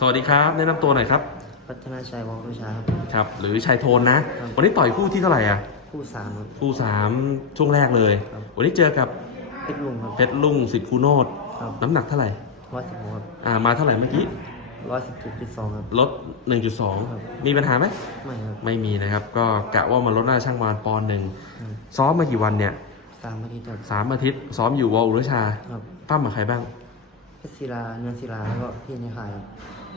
สวัสดีครับแนะนำตัวหน่อยครับ พัฒนาชัยวงวิชาครับ ครับ หรือชายโทนนะ ครับ วันนี้ต่อยคู่ที่เท่าไหร่อะ คู่สามครับ คู่สามช่วงแรกเลย ครับ วันนี้เจอกับเพชรลุงครับ เพชรลุงสิทธิ์คูโนดครับน้ำหนักเท่าไหร่ ร้อยสิบหกครับอ่า มาเท่าไหร่เมื่อกี้ ร้อยสิบเจ็ดจุดสองครับ ลด1.2ครับมีปัญหาไหม ไม่ครับไม่มีนะครับ ก็กะว่ามันลดหน้าช่างมาปอนด์หนึ่ง ครับซ้อมมากี่วันเนี่ยสามอาทิตย์ครับสามอาทิตย์ ซ้อมอยู่วอลรุชา ครับ ปั้มกับใครบ้างเพชร ศิลาเนือศิลาแล้วก็พี่ในค่ายครับ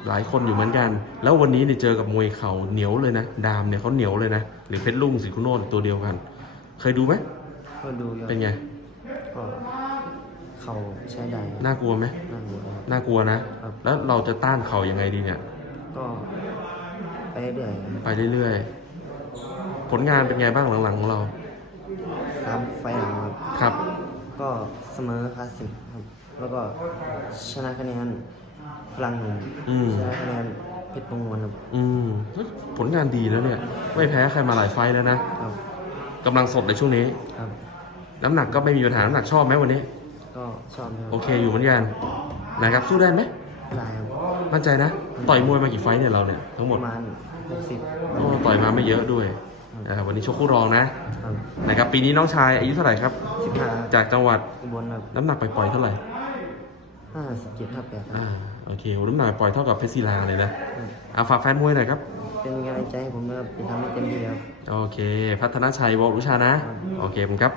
หลายคนอยู่เหมือนกัน แล้ววันนี้เนี่ยเจอกับมวยเข่าเหนียวเลยนะ ดามเนี่ยเขาเหนียวเลยนะ หรือเพชรลุงสิทธิ์คุโนนตัวเดียวกัน เคยดูไหมก็ดูอยู่เป็นไง ก็เขาใช้ได้ครับน่ากลัวไหมนั่นอยู่ครับ น่ากลัวนะ ครับ แล้วเราจะต้านเข่ายังไงดีเนี่ย ก็ไปเรื่อยๆครับไปเรื่อยๆ ผลงานเป็นไงบ้างหลังๆของเรา สามไฟล์หลังครับ ครับ ก็เสมอคลาสสิกครับ แล้วก็ชนะคะแนนพลังหนุ่มอืม ชนะคะแนนเพชรประมวลครับอืมผลงานดีแล้วเนี่ย ไม่แพ้ใครมาหลายไฟต์แล้วนะครับกำลังสดในช่วงนี้ ครับ น้ำหนักก็ไม่มีปัญหา น้ำหนักชอบไหมวันนี้ ก็ชอบนะคโอรับเคอยู่เหมือนกันนะครับ สู้ได้ไหมได้ครับมั่นใจนะ ต่อยมวยมากี่ไฟต์เนี่ยเราเนี่ยทั้งหมปดระมาณหกสิบโอ้ต่อยมาไม่เยอะด้วยนะครับวันนี้ชกคู่รองนะ ครับนะครับ ปีนี้น้องชายอายุเท่าไหร่ครับ สิบห้าจากจังหวัดอุบลครับน้ำหนักไปปล่อยๆเท่าไหร่ ห้าสิบเจ็ดห้าแปดครับ อ่าโอเคน้ำหนักปล่อยเท่ากับเพชรศิลาเลยนะครับเอาฝากแฟนมวยหน่อยครับ เป็นกำลังใจให้ผมนะครับจะทำให้เต็มที่ครับ โอเค พัฒนาชัยวอลรุชานะ โอเคผมครับ